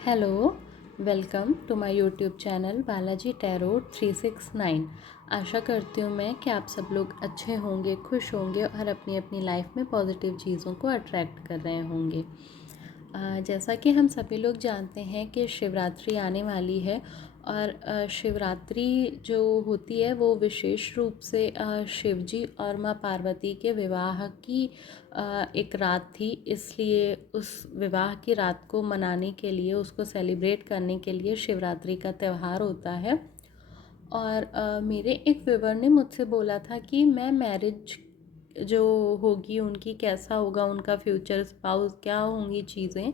Hello, welcome to my YouTube channel Balaji tarot 369। आशा करती हूँ मैं कि आप सब लोग अच्छे होंगे, खुश होंगे और अपनी अपनी लाइफ में पॉजिटिव चीज़ों को अट्रैक्ट कर रहे होंगे। जैसा कि हम सभी लोग जानते हैं कि शिवरात्रि आने वाली है और शिवरात्रि जो होती है वो विशेष रूप से शिव जी और माँ पार्वती के विवाह की एक रात थी। इसलिए उस विवाह की रात को मनाने के लिए, उसको सेलिब्रेट करने के लिए शिवरात्रि का त्यौहार होता है। और मेरे एक व्यूवर ने मुझसे बोला था कि मैं मैरिज जो होगी उनकी, कैसा होगा उनका फ्यूचर स्पाउस, क्या होंगी चीज़ें,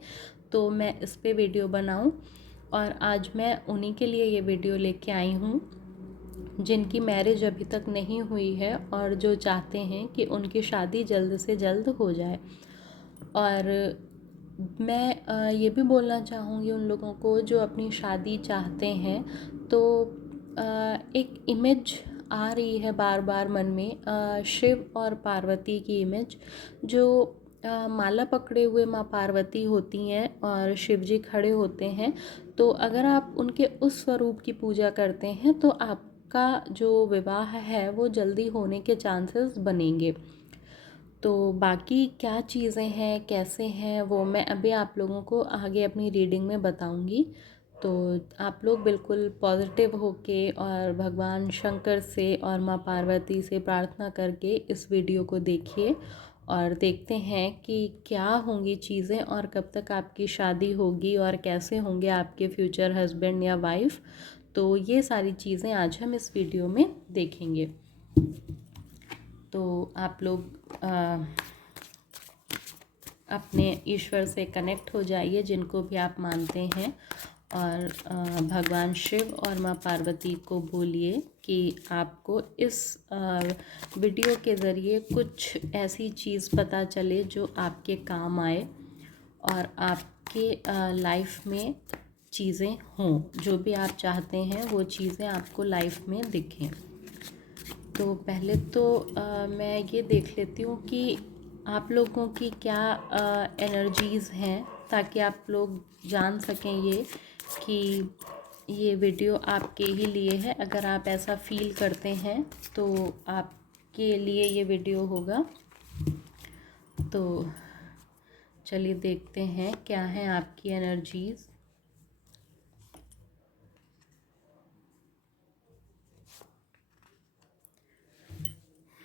तो मैं इस पे वीडियो बनाऊं। और आज मैं उन्हीं के लिए ये वीडियो लेके आई हूँ जिनकी मैरिज अभी तक नहीं हुई है और जो चाहते हैं कि उनकी शादी जल्द से जल्द हो जाए। और मैं ये भी बोलना चाहूँगी उन लोगों को जो अपनी शादी चाहते हैं। तो एक इमेज आ रही है बार बार मन में, शिव और पार्वती की इमेज, जो माला पकड़े हुए माँ पार्वती होती हैं और शिव जी खड़े होते हैं। तो अगर आप उनके उस स्वरूप की पूजा करते हैं तो आपका जो विवाह है वो जल्दी होने के चांसेस बनेंगे। तो बाकी क्या चीज़ें हैं, कैसे हैं, वो मैं अभी आप लोगों को आगे अपनी रीडिंग में बताऊंगी। तो आप लोग बिल्कुल पॉजिटिव होके और भगवान शंकर से और माँ पार्वती से प्रार्थना करके इस वीडियो को देखिए और देखते हैं कि क्या होंगी चीज़ें और कब तक आपकी शादी होगी और कैसे होंगे आपके फ्यूचर हस्बैंड या वाइफ। तो ये सारी चीज़ें आज हम इस वीडियो में देखेंगे। तो आप लोग अपने ईश्वर से कनेक्ट हो जाइए, जिनको भी आप मानते हैं, और भगवान शिव और माँ पार्वती को बोलिए कि आपको इस वीडियो के ज़रिए कुछ ऐसी चीज़ पता चले जो आपके काम आए और आपके लाइफ में चीज़ें हों, जो भी आप चाहते हैं वो चीज़ें आपको लाइफ में दिखें। तो पहले तो मैं ये देख लेती हूँ कि आप लोगों की क्या एनर्जीज़ हैं, ताकि आप लोग जान सकें ये कि ये वीडियो आपके ही लिए है। अगर आप ऐसा फील करते हैं तो आपके लिए ये वीडियो होगा। तो चलिए देखते हैं क्या है आपकी एनर्जीज़।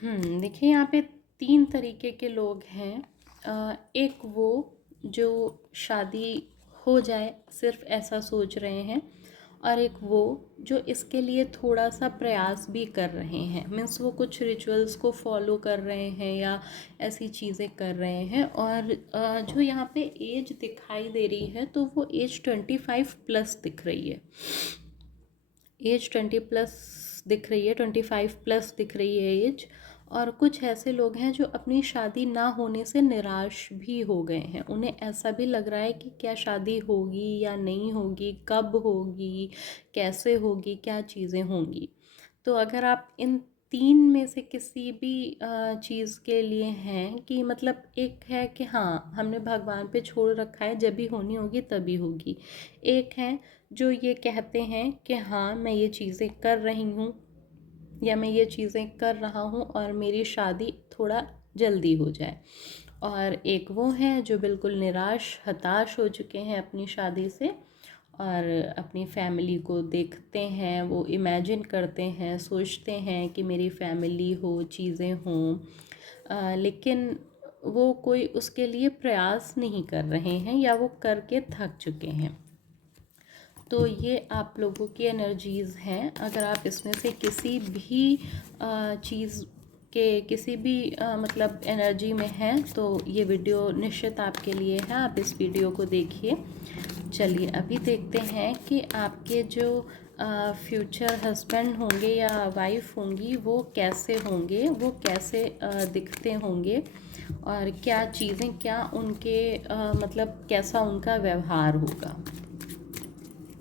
देखिए यहाँ पे 3 तरीके के लोग हैं। एक वो जो शादी हो जाए सिर्फ ऐसा सोच रहे हैं, और एक वो जो इसके लिए थोड़ा सा प्रयास भी कर रहे हैं। मीन्स वो कुछ रिचुअल्स को फॉलो कर रहे हैं या ऐसी चीज़ें कर रहे हैं। और जो यहाँ पे एज दिखाई दे रही है तो वो एज 25+ दिख रही है। एज 20+ दिख रही है, 25+ दिख रही है एज। और कुछ ऐसे लोग हैं जो अपनी शादी ना होने से निराश भी हो गए हैं। उन्हें ऐसा भी लग रहा है कि क्या शादी होगी या नहीं होगी, कब होगी, कैसे होगी, क्या चीज़ें होंगी। तो अगर आप इन 3 में से किसी भी चीज़ के लिए हैं कि मतलब, एक है कि हाँ हमने भगवान पे छोड़ रखा है, जब भी होनी होगी तभी होगी। एक है जो ये कहते हैं कि हाँ मैं ये चीज़ें कर रही हूँ या मैं ये चीज़ें कर रहा हूँ और मेरी शादी थोड़ा जल्दी हो जाए। और एक वो है जो बिल्कुल निराश, हताश हो चुके हैं अपनी शादी से और अपनी फैमिली को देखते हैं, वो इमेजिन करते हैं, सोचते हैं कि मेरी फैमिली हो, चीज़ें हों, लेकिन वो कोई उसके लिए प्रयास नहीं कर रहे हैं या वो करके थक चुके हैं। तो ये आप लोगों की एनर्जीज़ हैं। अगर आप इसमें से किसी भी चीज़ के किसी भी मतलब एनर्जी में हैं तो ये वीडियो निश्चित आपके लिए है। आप इस वीडियो को देखिए। चलिए अभी देखते हैं कि आपके जो फ्यूचर हस्बैंड होंगे या वाइफ होंगी वो कैसे होंगे, वो कैसे दिखते होंगे और क्या चीज़ें, क्या उनके मतलब कैसा उनका व्यवहार होगा,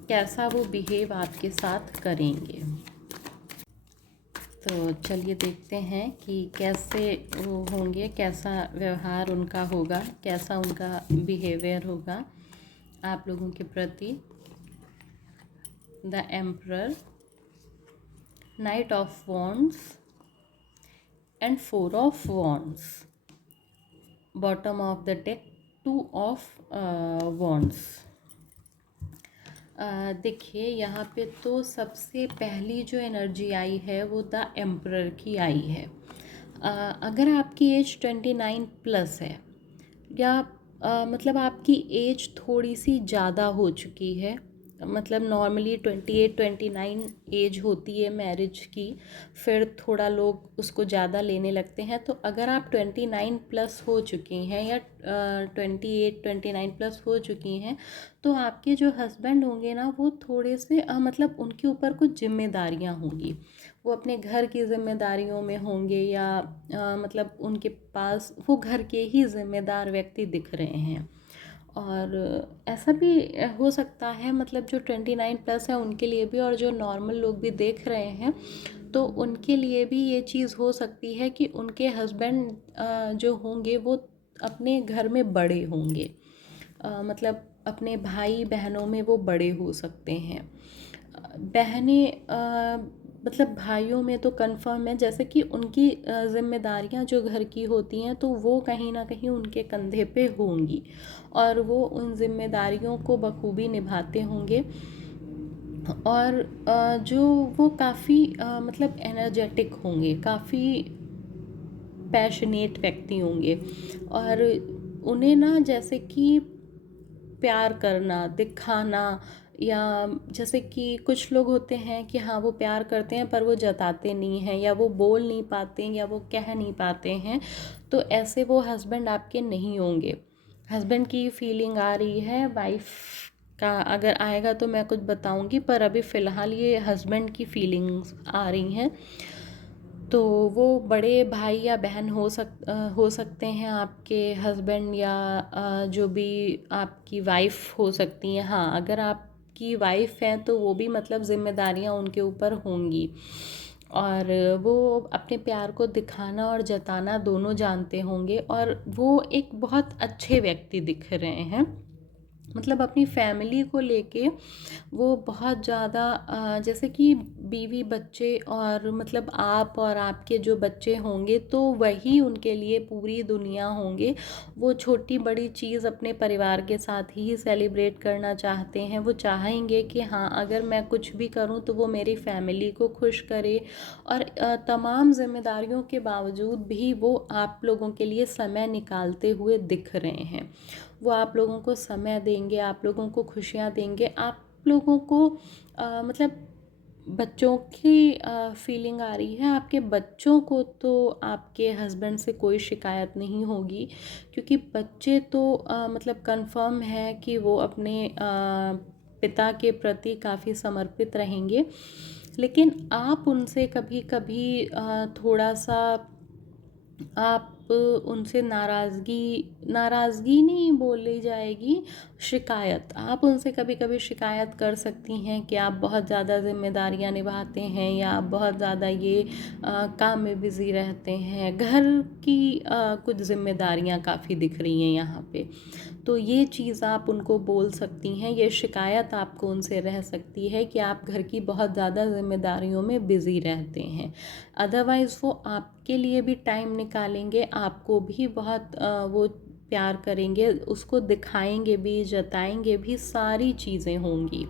कैसा वो बिहेव आपके साथ करेंगे। तो चलिए देखते हैं कि कैसे वो होंगे, कैसा व्यवहार उनका होगा, कैसा उनका बिहेवियर होगा। आप लोगों के प्रति, the emperor, night of wands and four of wands, bottom of the deck two of wands. देखिए यहाँ पे तो सबसे पहली जो एनर्जी आई है वो द एम्परर की आई है। अगर आपकी एज 29 प्लस है या मतलब आपकी एज थोड़ी सी ज़्यादा हो चुकी है, मतलब नॉर्मली 28-29 एज होती है मैरिज की, फिर थोड़ा लोग उसको ज़्यादा लेने लगते हैं। तो अगर आप 29 प्लस हो चुकी हैं या 28-29 प्लस हो चुकी हैं, तो आपके जो हस्बैंड होंगे ना वो थोड़े से मतलब उनके ऊपर कुछ जिम्मेदारियां होंगी। वो अपने घर की जिम्मेदारियों में होंगे या मतलब उनके पास वो घर के ही जिम्मेदार व्यक्ति दिख रहे हैं। और ऐसा भी हो सकता है, मतलब जो 29 प्लस है उनके लिए भी, और जो नॉर्मल लोग भी देख रहे हैं तो उनके लिए भी ये चीज़ हो सकती है कि उनके हस्बैंड जो होंगे वो अपने घर में बड़े होंगे, मतलब अपने भाई बहनों में वो बड़े हो सकते हैं। बहनें मतलब भाइयों में तो कंफर्म है, जैसे कि उनकी जिम्मेदारियां जो घर की होती हैं तो वो कहीं ना कहीं उनके कंधे पे होंगी और वो उन जिम्मेदारियों को बखूबी निभाते होंगे। और जो वो काफ़ी मतलब एनर्जेटिक होंगे, काफ़ी पैशनेट व्यक्ति होंगे, और उन्हें ना जैसे कि प्यार करना, दिखाना, या जैसे कि कुछ लोग होते हैं कि हाँ वो प्यार करते हैं पर वो जताते नहीं हैं, या वो बोल नहीं पाते हैं, या वो कह नहीं पाते हैं, तो ऐसे वो हस्बैंड आपके नहीं होंगे। हस्बैंड की फीलिंग आ रही है, वाइफ का अगर आएगा तो मैं कुछ बताऊंगी, पर अभी फ़िलहाल ये हस्बैंड की फीलिंग्स आ रही हैं। तो वो बड़े भाई या बहन हो सकते हैं आपके हस्बैंड, या जो भी आपकी वाइफ हो सकती हैं। हाँ, अगर आपकी वाइफ हैं तो वो भी मतलब जिम्मेदारियां उनके ऊपर होंगी, और वो अपने प्यार को दिखाना और जताना दोनों जानते होंगे, और वो एक बहुत अच्छे व्यक्ति दिख रहे हैं। मतलब अपनी फैमिली को लेके वो बहुत ज़्यादा जैसे कि बीवी बच्चे, और मतलब आप और आपके जो बच्चे होंगे तो वही उनके लिए पूरी दुनिया होंगे। वो छोटी बड़ी चीज़ अपने परिवार के साथ ही सेलिब्रेट करना चाहते हैं। वो चाहेंगे कि हाँ अगर मैं कुछ भी करूँ तो वो मेरी फैमिली को खुश करे, और तमाम जिम्मेदारियों के बावजूद भी वो आप लोगों के लिए समय निकालते हुए दिख रहे हैं। वो आप लोगों को समय देंगे, आप लोगों को खुशियाँ देंगे, आप लोगों को मतलब बच्चों की फीलिंग आ रही है। आपके बच्चों को तो आपके हस्बैंड से कोई शिकायत नहीं होगी, क्योंकि बच्चे तो मतलब कंफर्म है कि वो अपने पिता के प्रति काफ़ी समर्पित रहेंगे। लेकिन आप उनसे कभी कभी थोड़ा सा, आप उनसे नाराज़गी नहीं बोली जाएगी, शिकायत, आप उनसे कभी कभी शिकायत कर सकती हैं कि आप बहुत ज़्यादा जिम्मेदारियां निभाते हैं, या आप बहुत ज़्यादा ये काम में बिज़ी रहते हैं। घर की कुछ जिम्मेदारियां काफ़ी दिख रही हैं यहाँ पे, तो ये चीज़ आप उनको बोल सकती हैं। ये शिकायत आपको उनसे रह सकती है कि आप घर की बहुत ज़्यादा जिम्मेदारियों में बिज़ी रहते हैं। अदरवाइज़ वो आपके लिए भी टाइम निकालेंगे, आपको भी बहुत वो प्यार करेंगे, उसको दिखाएंगे भी, जताएंगे भी, सारी चीज़ें होंगी।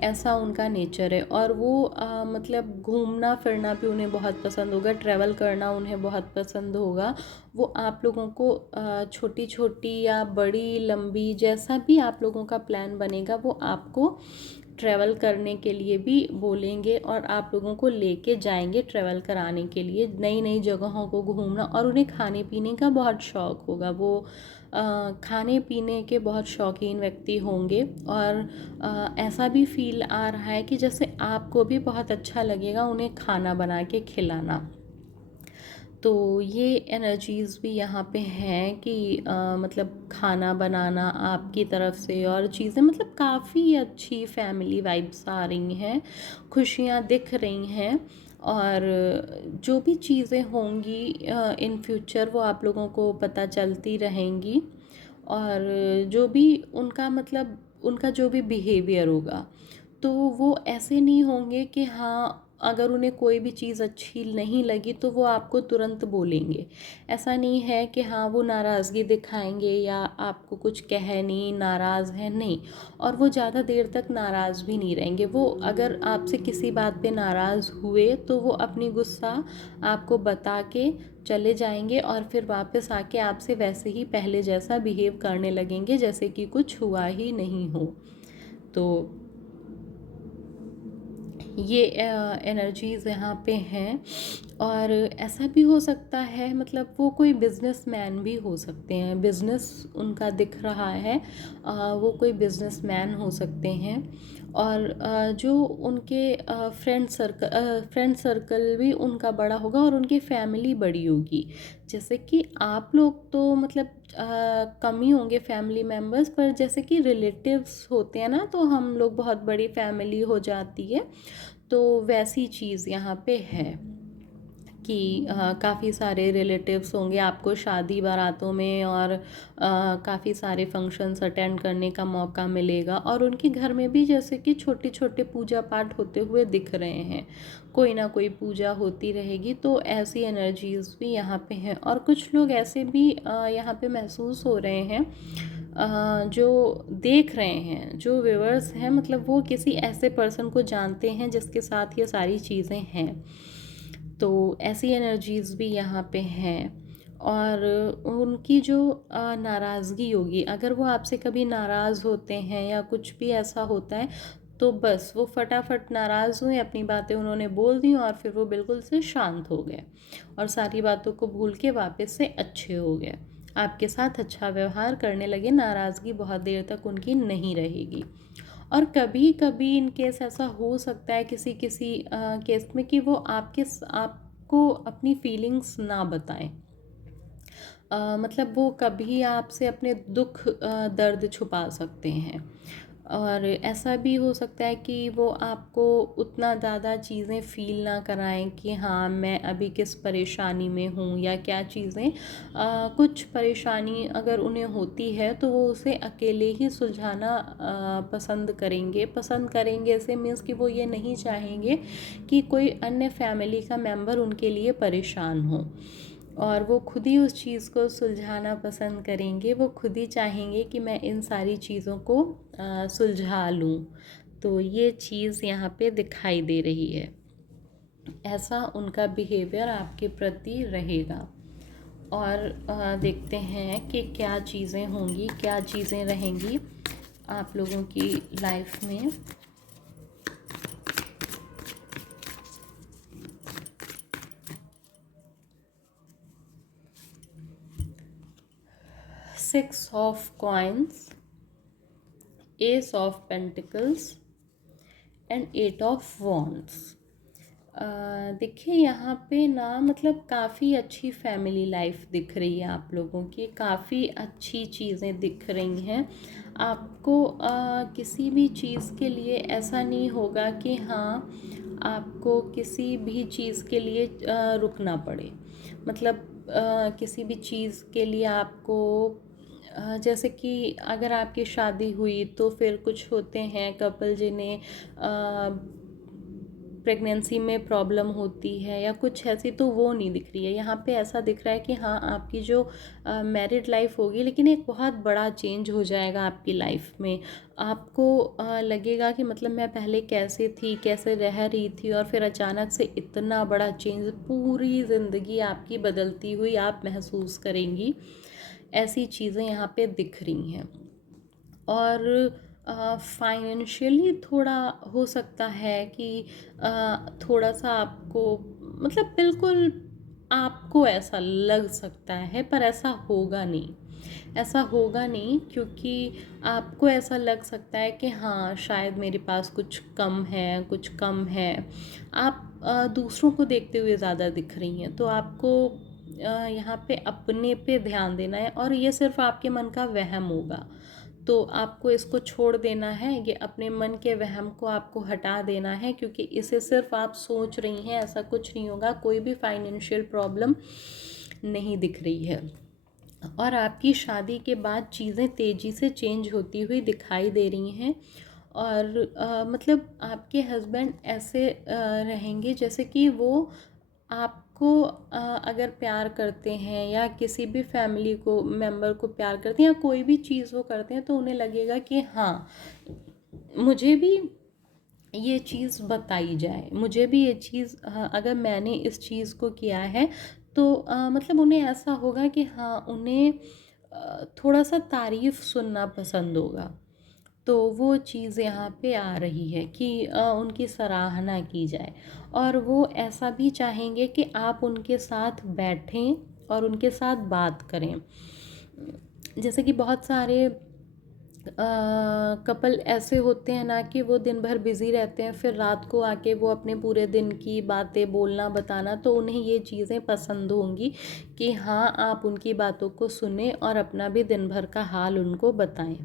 ऐसा उनका नेचर है। और वो मतलब घूमना फिरना भी उन्हें बहुत पसंद होगा, ट्रैवल करना उन्हें बहुत पसंद होगा। वो आप लोगों को छोटी छोटी या बड़ी लंबी, जैसा भी आप लोगों का प्लान बनेगा वो आपको ट्रैवल करने के लिए भी बोलेंगे, और आप लोगों को लेके जाएंगे ट्रैवल कराने के लिए, नई नई जगहों को घूमना। और उन्हें खाने पीने का बहुत शौक़ होगा, वो खाने पीने के बहुत शौकीन व्यक्ति होंगे। और ऐसा भी फील आ रहा है कि जैसे आपको भी बहुत अच्छा लगेगा उन्हें खाना बना के खिलाना। तो ये एनर्जीज़ भी यहाँ पे हैं कि मतलब खाना बनाना आपकी तरफ से, और चीज़ें मतलब काफ़ी अच्छी फैमिली वाइब्स आ रही हैं, खुशियाँ दिख रही हैं। और जो भी चीज़ें होंगी इन फ्यूचर वो आप लोगों को पता चलती रहेंगी। और जो भी उनका मतलब उनका जो भी बिहेवियर होगा, तो वो ऐसे नहीं होंगे कि हाँ, अगर उन्हें कोई भी चीज़ अच्छी नहीं लगी तो वो आपको तुरंत बोलेंगे। ऐसा नहीं है कि हाँ, वो नाराज़गी दिखाएंगे या आपको कुछ कह नहीं, नाराज़ है, नहीं। और वो ज़्यादा देर तक नाराज़ भी नहीं रहेंगे। वो अगर आपसे किसी बात पे नाराज़ हुए तो वो अपनी गुस्सा आपको बता के चले जाएंगे और फिर वापस आके आपसे वैसे ही पहले जैसा बिहेव करने लगेंगे जैसे कि कुछ हुआ ही नहीं हो। तो ये एनर्जीज़ यहाँ पे हैं। और ऐसा भी हो सकता है, मतलब वो कोई बिजनेसमैन भी हो सकते हैं, बिजनेस उनका दिख रहा है, वो कोई बिजनेसमैन हो सकते हैं। और जो उनके फ्रेंड सर्कल भी उनका बड़ा होगा और उनकी फैमिली बड़ी होगी। जैसे कि आप लोग तो मतलब कम ही होंगे फैमिली मेम्बर्स, पर जैसे कि रिलेटिव्स होते हैं ना, तो हम लोग बहुत बड़ी फैमिली हो जाती है। तो वैसी चीज़ यहाँ पे है कि काफ़ी सारे रिलेटिव्स होंगे आपको शादी बारातों में, और काफ़ी सारे फंक्शंस अटेंड करने का मौका मिलेगा। और उनके घर में भी जैसे कि छोटे छोटे पूजा पाठ होते हुए दिख रहे हैं, कोई ना कोई पूजा होती रहेगी। तो ऐसी एनर्जीज़ भी यहाँ पे हैं। और कुछ लोग ऐसे भी यहाँ पे महसूस हो रहे हैं, जो देख रहे हैं, जो व्यूअर्स हैं, मतलब वो किसी ऐसे पर्सन को जानते हैं जिसके साथ ये सारी चीज़ें हैं। तो ऐसी एनर्जीज़ भी यहाँ पे हैं। और उनकी जो नाराज़गी होगी, अगर वो आपसे कभी नाराज़ होते हैं या कुछ भी ऐसा होता है, तो बस वो फटाफट नाराज़ हुए, अपनी बातें उन्होंने बोल दी और फिर वो बिल्कुल से शांत हो गए और सारी बातों को भूल के वापस से अच्छे हो गए, आपके साथ अच्छा व्यवहार करने लगे। नाराज़गी बहुत देर तक उनकी नहीं रहेगी। और कभी कभी इन केस ऐसा हो सकता है किसी किसी केस में कि वो आपको अपनी फीलिंग्स ना बताएं। मतलब वो कभी आपसे अपने दुख दर्द छुपा सकते हैं। और ऐसा भी हो सकता है कि वो आपको उतना ज़्यादा चीज़ें फ़ील ना कराएं कि हाँ, मैं अभी किस परेशानी में हूँ या क्या चीज़ें। कुछ परेशानी अगर उन्हें होती है तो वो उसे अकेले ही सुलझाना पसंद करेंगे। ऐसे मीन्स कि वो ये नहीं चाहेंगे कि कोई अन्य फैमिली का मेंबर उनके लिए परेशान हो, और वो खुद ही उस चीज़ को सुलझाना पसंद करेंगे। वो खुद ही चाहेंगे कि मैं इन सारी चीज़ों को सुलझा लूँ। तो ये चीज़ यहाँ पे दिखाई दे रही है, ऐसा उनका बिहेवियर आपके प्रति रहेगा। और देखते हैं कि क्या चीज़ें होंगी, क्या चीज़ें रहेंगी आप लोगों की लाइफ में। Six of coins, ace of pentacles and eight of wands. देखिए यहाँ पे ना, मतलब काफ़ी अच्छी फैमिली लाइफ दिख रही है आप लोगों की, काफ़ी अच्छी चीज़ें दिख रही हैं आपको। किसी भी चीज़ के लिए ऐसा नहीं होगा कि हाँ, आपको किसी भी चीज़ के लिए रुकना पड़े। मतलब किसी भी चीज़ के लिए आपको जैसे कि अगर आपकी शादी हुई तो फिर कुछ होते हैं कपल जिन्हें प्रेगनेंसी में प्रॉब्लम होती है या कुछ ऐसी, तो वो नहीं दिख रही है यहाँ पे। ऐसा दिख रहा है कि हाँ, आपकी जो मैरिड लाइफ होगी, लेकिन एक बहुत बड़ा चेंज हो जाएगा आपकी लाइफ में। आपको लगेगा कि मतलब मैं पहले कैसे थी, कैसे रह रही थी, और फिर अचानक से इतना बड़ा चेंज, पूरी ज़िंदगी आपकी बदलती हुई आप महसूस करेंगी। ऐसी चीज़ें यहाँ पे दिख रही हैं। और फाइनेंशियली थोड़ा हो सकता है कि थोड़ा सा आपको, मतलब बिल्कुल आपको ऐसा लग सकता है, पर ऐसा होगा नहीं। ऐसा होगा नहीं, क्योंकि आपको ऐसा लग सकता है कि हाँ, शायद मेरे पास कुछ कम है, कुछ कम है। आप दूसरों को देखते हुए ज़्यादा दिख रही हैं, तो आपको यहाँ पे अपने पे ध्यान देना है। और ये सिर्फ आपके मन का वहम होगा, तो आपको इसको छोड़ देना है। ये अपने मन के वहम को आपको हटा देना है, क्योंकि इसे सिर्फ आप सोच रही हैं, ऐसा कुछ नहीं होगा। कोई भी फाइनेंशियल प्रॉब्लम नहीं दिख रही है। और आपकी शादी के बाद चीज़ें तेज़ी से चेंज होती हुई दिखाई दे रही हैं। और मतलब आपके हस्बैंड ऐसे रहेंगे जैसे कि वो आपको अगर प्यार करते हैं या किसी भी फैमिली को मेंबर को प्यार करते हैं या कोई भी चीज़ वो करते हैं, तो उन्हें लगेगा कि हाँ, मुझे भी ये चीज़ बताई जाए, मुझे भी ये चीज़, अगर मैंने इस चीज़ को किया है तो मतलब उन्हें ऐसा होगा कि हाँ, उन्हें थोड़ा सा तारीफ़ सुनना पसंद होगा। तो वो चीज़ यहाँ पे आ रही है कि उनकी सराहना की जाए, और वो ऐसा भी चाहेंगे कि आप उनके साथ बैठें और उनके साथ बात करें। जैसे कि बहुत सारे कपल ऐसे होते हैं ना कि वो दिन भर बिज़ी रहते हैं, फिर रात को आके वो अपने पूरे दिन की बातें बोलना बताना, तो उन्हें ये चीज़ें पसंद होंगी कि हाँ, आप उनकी बातों को सुने और अपना भी दिन भर का हाल उनको बताएं।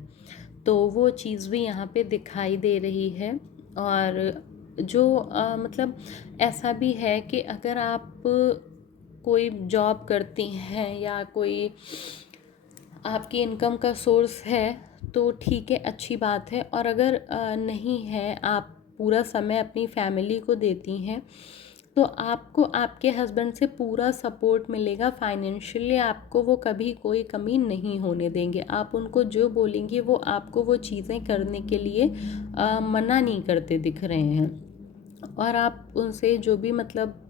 तो वो चीज़ भी यहाँ पे दिखाई दे रही है। और जो मतलब ऐसा भी है कि अगर आप कोई जॉब करती हैं या कोई आपकी इनकम का सोर्स है तो ठीक है, अच्छी बात है। और अगर नहीं है, आप पूरा समय अपनी फैमिली को देती हैं, तो आपको आपके हस्बैंड से पूरा सपोर्ट मिलेगा फाइनेंशियली। आपको वो कभी कोई कमी नहीं होने देंगे। आप उनको जो बोलेंगी वो आपको वो चीज़ें करने के लिए मना नहीं करते दिख रहे हैं। और आप उनसे जो भी मतलब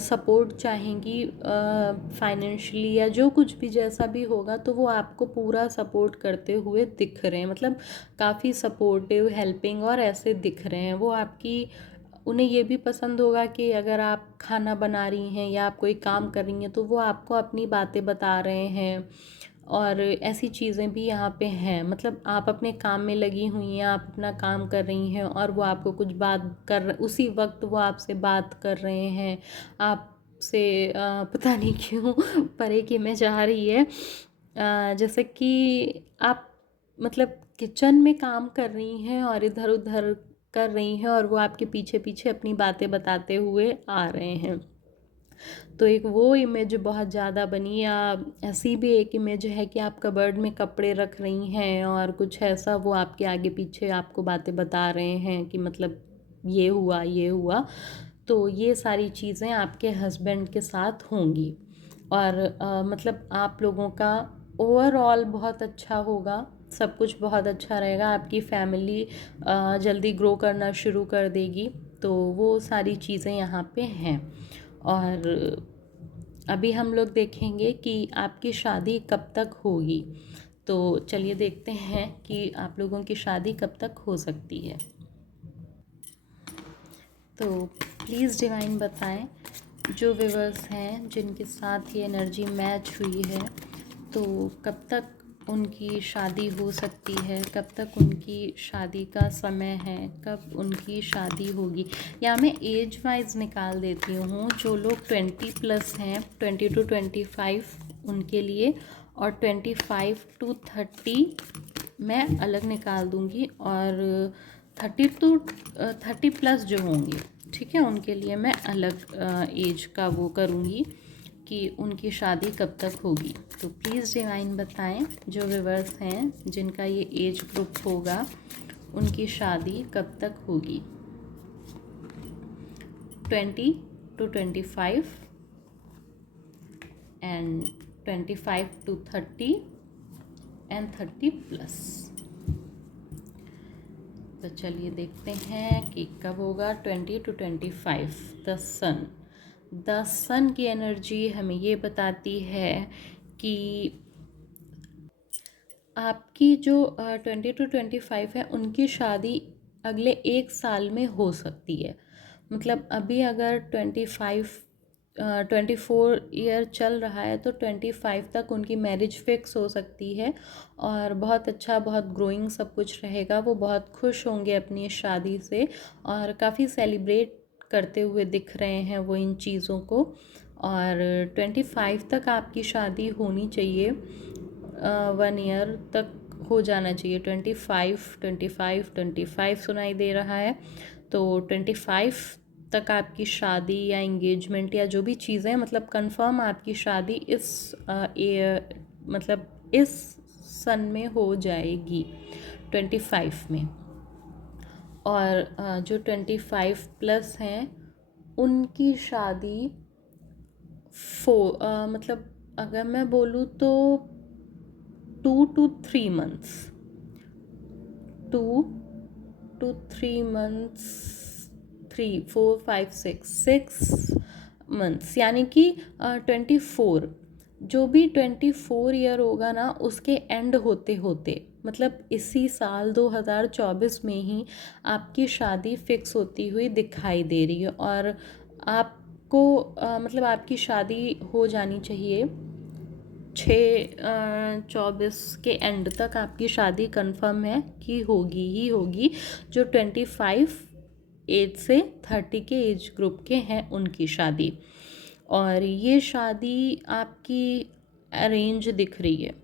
सपोर्ट चाहेंगी फाइनेंशियली या जो कुछ भी जैसा भी होगा, तो वो आपको पूरा सपोर्ट करते हुए दिख रहे हैं। मतलब काफ़ी सपोर्टिव, हेल्पिंग और ऐसे दिख रहे हैं वो आपकी। उन्हें ये भी पसंद होगा कि अगर आप खाना बना रही हैं या आप कोई काम कर रही हैं तो वो आपको अपनी बातें बता रहे हैं। और ऐसी चीज़ें भी यहाँ पे हैं, मतलब आप अपने काम में लगी हुई हैं, आप अपना काम कर रही हैं और वो आपको कुछ बात कर, उसी वक्त वो आपसे बात कर रहे हैं। आपसे पता नहीं क्यों परे की इमेज आ रही है। जैसे कि आप मतलब किचन में काम कर रही हैं और इधर उधर कर रही हैं और वो आपके पीछे पीछे अपनी बातें बताते हुए आ रहे हैं। तो एक वो इमेज बहुत ज़्यादा बनी। या ऐसी भी एक इमेज है कि आप कबर्ड में कपड़े रख रही हैं और कुछ ऐसा वो आपके आगे पीछे आपको बातें बता रहे हैं कि मतलब ये हुआ ये हुआ। तो ये सारी चीज़ें आपके हस्बैंड के साथ होंगी। और मतलब आप लोगों का ओवरऑल बहुत अच्छा होगा, सब कुछ बहुत अच्छा रहेगा। आपकी फैमिली जल्दी ग्रो करना शुरू कर देगी। तो वो सारी चीज़ें यहाँ पे हैं। और अभी हम लोग देखेंगे कि आपकी शादी कब तक होगी। तो चलिए देखते हैं कि आप लोगों की शादी कब तक हो सकती है। तो प्लीज़ डिवाइन बताएं, जो व्यूअर्स हैं जिनके साथ ये एनर्जी मैच हुई है, तो कब तक उनकी शादी हो सकती है, कब तक उनकी शादी का समय है, कब उनकी शादी होगी। या मैं एज वाइज निकाल देती हूँ। जो लोग 20+ हैं, 20 to 25 उनके लिए, और 25 to 30 मैं अलग निकाल दूँगी। और 30 to 30+ जो होंगे, ठीक है, उनके लिए मैं अलग एज का वो करूँगी कि उनकी शादी कब तक होगी। तो प्लीज़ डिवाइन बताएं, जो व्यूअर्स हैं जिनका ये एज ग्रुप होगा, उनकी शादी कब तक होगी। 20 to 25 एंड 25 to 30 एंड 30+। तो चलिए देखते हैं कि कब होगा। 20 to 25 द सन की एनर्जी हमें ये बताती है कि आपकी जो 20 to 25 है, उनकी शादी अगले 1 साल में हो सकती है। मतलब अभी अगर 24 ईयर चल रहा है तो 25 तक उनकी मैरिज फिक्स हो सकती है। और बहुत अच्छा, बहुत ग्रोइंग सब कुछ रहेगा। वो बहुत खुश होंगे अपनी शादी से और काफ़ी सेलिब्रेट करते हुए दिख रहे हैं वो इन चीज़ों को। और 25 तक आपकी शादी होनी चाहिए, 1 ईयर तक हो जाना चाहिए। 25 25 25 सुनाई दे रहा है। तो 25 तक आपकी शादी या एंगेजमेंट या जो भी चीज़ें, मतलब कंफर्म आपकी शादी मतलब इस सन में हो जाएगी 25 में। और जो 25 प्लस हैं उनकी शादी मतलब अगर मैं बोलूँ तो 2 to 3 months, 2 to 3 months, 3, 4, 5, 6 months, यानी कि 24, जो भी 24 ईयर होगा ना उसके एंड होते होते, मतलब इसी साल 2024 में ही आपकी शादी फिक्स होती हुई दिखाई दे रही है। और आपको मतलब आपकी शादी हो जानी चाहिए 6/24 के एंड तक आपकी शादी कंफर्म है कि होगी ही होगी। जो 25 एज से 30 के एज ग्रुप के हैं उनकी शादी। और ये शादी आपकी अरेंज दिख रही है,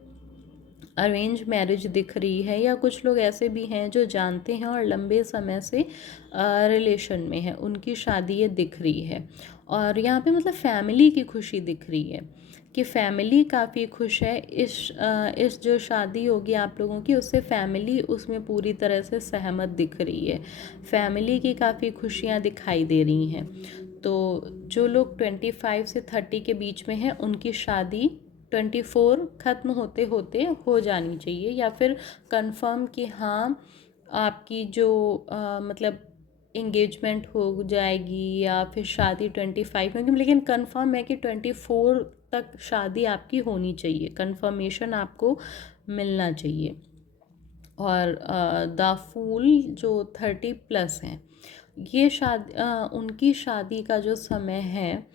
अरेंज मैरिज दिख रही है, या कुछ लोग ऐसे भी हैं जो जानते हैं और लंबे समय से रिलेशन में है, उनकी शादी ये दिख रही है। और यहाँ पे मतलब फैमिली की खुशी दिख रही है कि फैमिली काफ़ी खुश है। इस जो शादी होगी आप लोगों की उससे फैमिली उसमें पूरी तरह से सहमत दिख रही है, फैमिली की काफ़ी खुशियाँ दिखाई दे रही हैं। तो जो लोग 25 से 30 के बीच में हैं उनकी शादी 24 ख़त्म होते होते हो जानी चाहिए, या फिर कंफर्म कि हाँ आपकी जो मतलब इंगेजमेंट हो जाएगी या फिर शादी 25 में, लेकिन कंफर्म है कि 24 तक शादी आपकी होनी चाहिए, कंफर्मेशन आपको मिलना चाहिए। और द फूल जो 30 प्लस हैं, ये उनकी शादी का जो समय है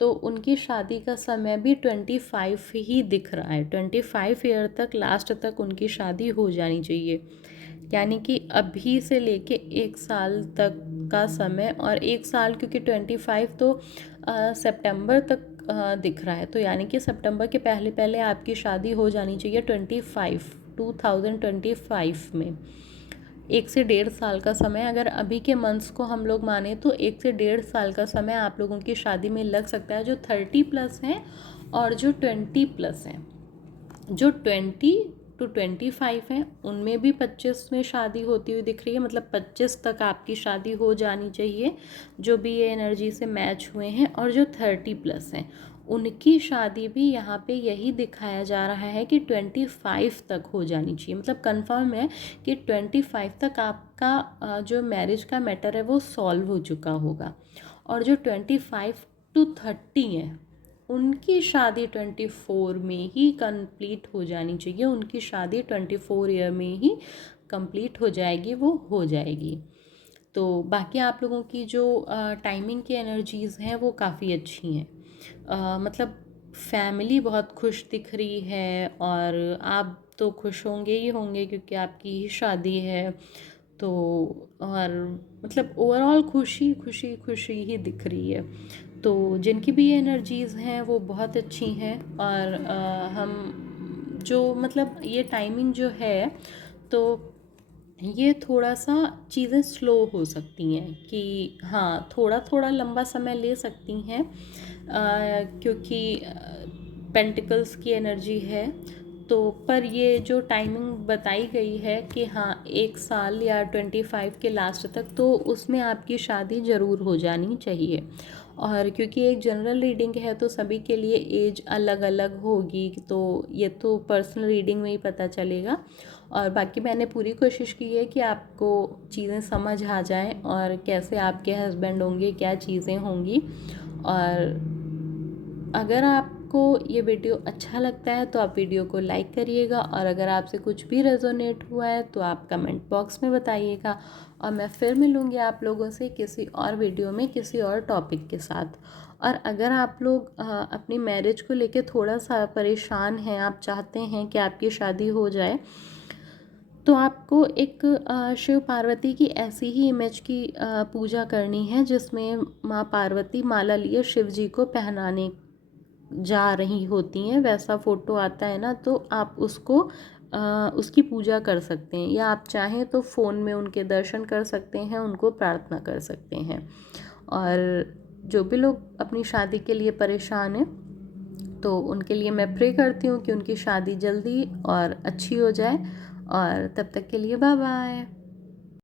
तो उनकी शादी का समय भी 25 ही दिख रहा है। 25 ईयर तक लास्ट तक उनकी शादी हो जानी चाहिए, यानी कि अभी से लेके 1 साल तक का समय। और 1 साल क्योंकि 25 तो सितंबर तक दिख रहा है, तो यानी कि सितंबर के पहले पहले आपकी शादी हो जानी चाहिए 2025 में। 1 से 1.5 साल का समय, अगर अभी के मंथ्स को हम लोग माने तो 1 से 1.5 साल का समय आप लोगों की शादी में लग सकता है, जो 30 प्लस हैं और जो 20 प्लस हैं। जो 20 to 25 हैं उनमें भी 25 में शादी होती हुई दिख रही है, मतलब 25 तक आपकी शादी हो जानी चाहिए जो भी ये एनर्जी से मैच हुए हैं। और जो 30 प्लस हैं उनकी शादी भी यहाँ पे यही दिखाया जा रहा है कि 25 तक हो जानी चाहिए, मतलब कंफर्म है कि 25 तक आपका जो मैरिज का मैटर है वो सॉल्व हो चुका होगा। और जो 25 to 30 हैं उनकी शादी 24 में ही कंप्लीट हो जानी चाहिए, उनकी शादी 24 ईयर में ही कंप्लीट हो जाएगी, वो हो जाएगी। तो बाकी आप लोगों की जो टाइमिंग की एनर्जीज़ हैं वो काफ़ी अच्छी हैं, मतलब फैमिली बहुत खुश दिख रही है और आप तो खुश होंगे ही होंगे क्योंकि आपकी ही शादी है। तो और मतलब ओवरऑल खुशी खुशी खुशी ही दिख रही है। तो जिनकी भी एनर्जीज़ हैं वो बहुत अच्छी हैं। और हम जो मतलब ये टाइमिंग जो है तो ये थोड़ा सा चीज़ें स्लो हो सकती हैं कि हाँ थोड़ा थोड़ा लंबा समय ले सकती हैं, क्योंकि पेंटिकल्स की एनर्जी है। तो पर ये जो टाइमिंग बताई गई है कि हाँ 1 साल या 25 के लास्ट तक, तो उसमें आपकी शादी ज़रूर हो जानी चाहिए। और क्योंकि एक जनरल रीडिंग है तो सभी के लिए एज अलग अलग होगी, तो ये तो पर्सनल रीडिंग में ही पता चलेगा। और बाकी मैंने पूरी कोशिश की है कि आपको चीज़ें समझ आ जाएं और कैसे आपके हस्बैंड होंगे, क्या चीज़ें होंगी। और अगर आपको ये वीडियो अच्छा लगता है तो आप वीडियो को लाइक करिएगा, और अगर आपसे कुछ भी रेजोनेट हुआ है तो आप कमेंट बॉक्स में बताइएगा। और मैं फिर मिलूँगी आप लोगों से किसी और वीडियो में किसी और टॉपिक के साथ। और अगर आप लोग अपनी मैरिज को लेके थोड़ा सा परेशान हैं, आप चाहते हैं कि आपकी शादी हो जाए, तो आपको एक शिव पार्वती की ऐसी ही इमेज की पूजा करनी है जिसमें माँ पार्वती माला लिए शिव जी को पहनाने जा रही होती हैं, वैसा फ़ोटो आता है ना, तो आप उसको उसकी पूजा कर सकते हैं, या आप चाहें तो फ़ोन में उनके दर्शन कर सकते हैं, उनको प्रार्थना कर सकते हैं। और जो भी लोग अपनी शादी के लिए परेशान हैं तो उनके लिए मैं प्रे करती हूँ कि उनकी शादी जल्दी और अच्छी हो जाए। और तब तक के लिए बाय बाय।